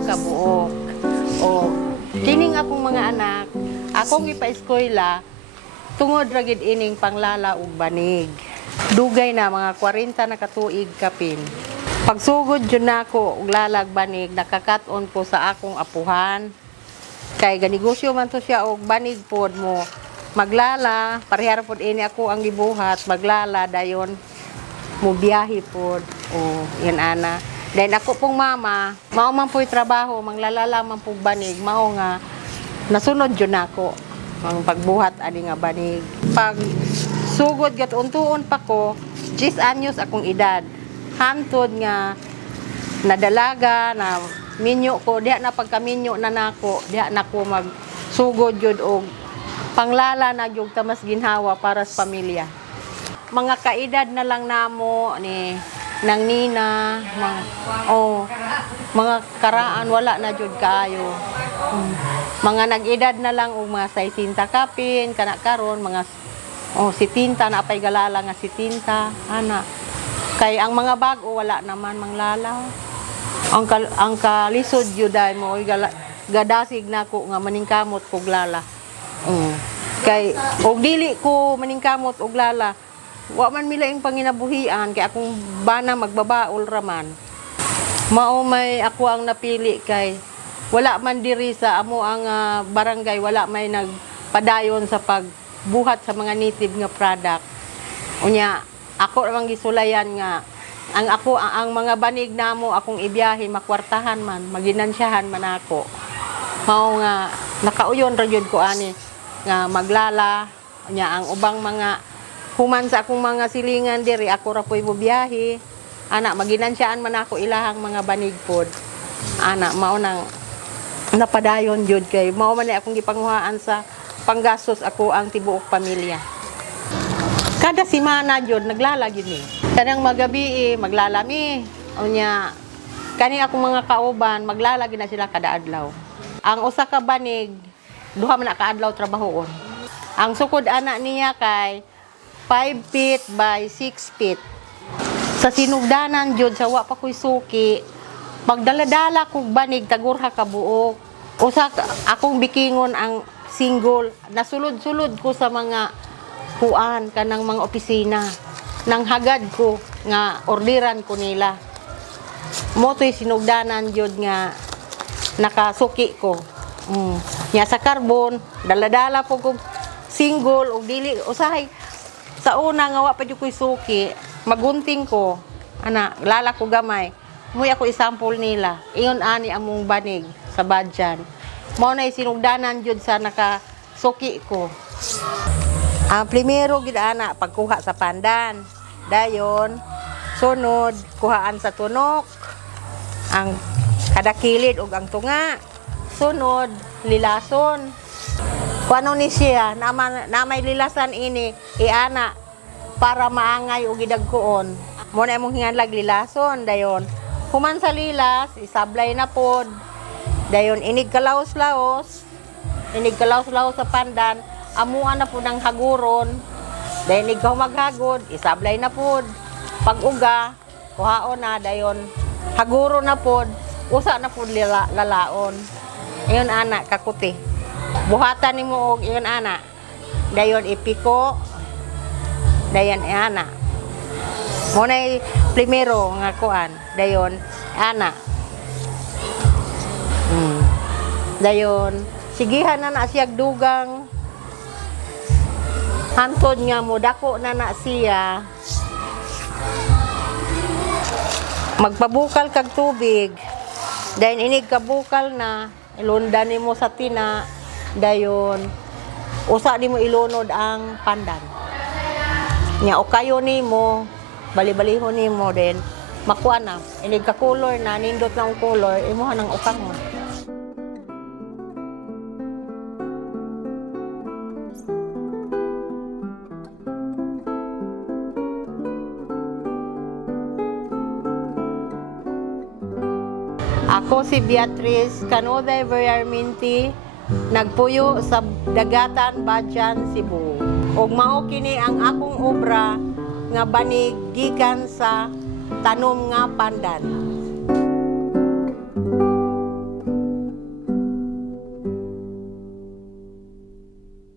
ka buok. O kining akong mga anak, akong ipa-eskwela tungod ra gid ining panglala ug banig. Dugay na mga 40 na katuig kapin. Pagsugod jud nako og lalag banig, nakakat-on ko sa akong apuhan. Kay ganegosyo man to siya og banig pod mo. Maglala, parehar pod ini ako ang gibuhat, maglala dayon mo biyahe pod. O yan ana. Then ako pong mama, mao man po'y trabaho, manglalala man pong banig, mao nga nasunod jud nako ang pagbuhat ani nga banig. Pag sugod gat untuon pa ko, 10 anyos akong edad. Hantod nga nadalaga na minyo ko, diha na pagkaminyo na nako, diha na ko magsugod jud og panglala na jud ta mas ginhawa para sa pamilya. Mga kaedad na lang namo ni nang nina, mga karaan wala na jud kaayo. Mga nag-edad na lang og mga 60 kapin kana karon mga 70 na pay galala nga 70 ana. Kay ang mga bag-o wala naman manglala. Ang kalisod jud ay mo gadasig nako nga maningkamot kog lala. Kay og dili ko maningkamot og lala, wa man milaing panginabuhian kay akong bana magbabaol raman. Mao may ako ang napili kay wala man diri sa amo ang barangay, wala may nagpadayon sa pagbuhat sa mga native nga product. Unya ako ramang gisulayan nga ang mga banig namo akong ibiyahe makwartahan man, maginansyahan man ako. Mao nga nakauyon ra gyud ko ani nga maglala nya ang ubang mga human sa akong mga silingan diri ako ra po'y bubiyahe ana maginansyahan man ako ilahang mga banig pod ana mao nang napadayon jud kay mao man akong gipanguhaan sa panggastos ako ang tibuok pamilya. Kada semana jud naglala gyud ni kanang magabi maglalami unya kani akong mga kauban maglala gyud na sila kada adlaw. Ang usa ka banig duha man ka adlaw trabahoon. Ang sukod ana niya kay 5 feet by 6 feet. Sa sinugdanan jud sa wa pa koy suki, pagdaladala kog banig tagurha ka buok. Usa akong bikingon ang single, nasulod-sulod ko sa mga kuan kanang mga opisina. Nang hagad ko nga orderan ko nila. Mo to'y sinugdanan jud nga nakasuki ko. Nya sa carbon, daladala po kog single og dili usahay sa una nga wa pa jud koy suki, magunting ko ana lala ko gamay. Muy ako isample nila. Iyon ani among banig sa badyan. Mao na sinugdanan jud sa nakasuki ko. Ang primero gid ana pagkuha sa pandan. Dayon sunod kuhaan sa tunok. Ang kada kilid ug ang tunga. Sunod, lilason. Kung ano ni siya, na may lilasan ini, iana, para maangay o gidagkuon. Muna mong hinganlag lilason, dayon. Human sa lilas, isablay na pod. Dayon, inig kalaos-laos sa pandan, amuan na po ng haguron. Dayon, ikaw maghagod, isablay na pod. Pag-uga, kuhaon na, dayon, haguron na pod, usa na pod lalaon. Iyon ana kakuti. Buhatan nimo og iyon ana. Dayon ipiko. Dayon ana. Mo nay primero nga kuan. Dayon ana. Dayon sigihan na siyag dugang. Hantod nga mo dako na siya. Magpabukal kag tubig. Dayon inig kabukal na ilundan nimo sa tina, dayon usa nimo ilunod ang pandan. Nya o kayo nimo, bali-balihon nimo din makuha na. Inig ka color na nindot na ang color, imuha nang ukang mo. Ako si Beatriz Beriarmente, nagpuyo sa Dagatan, Badyan, Cebu. Ug mao kini ang akong obra nga banig gikan sa tanom nga pandan.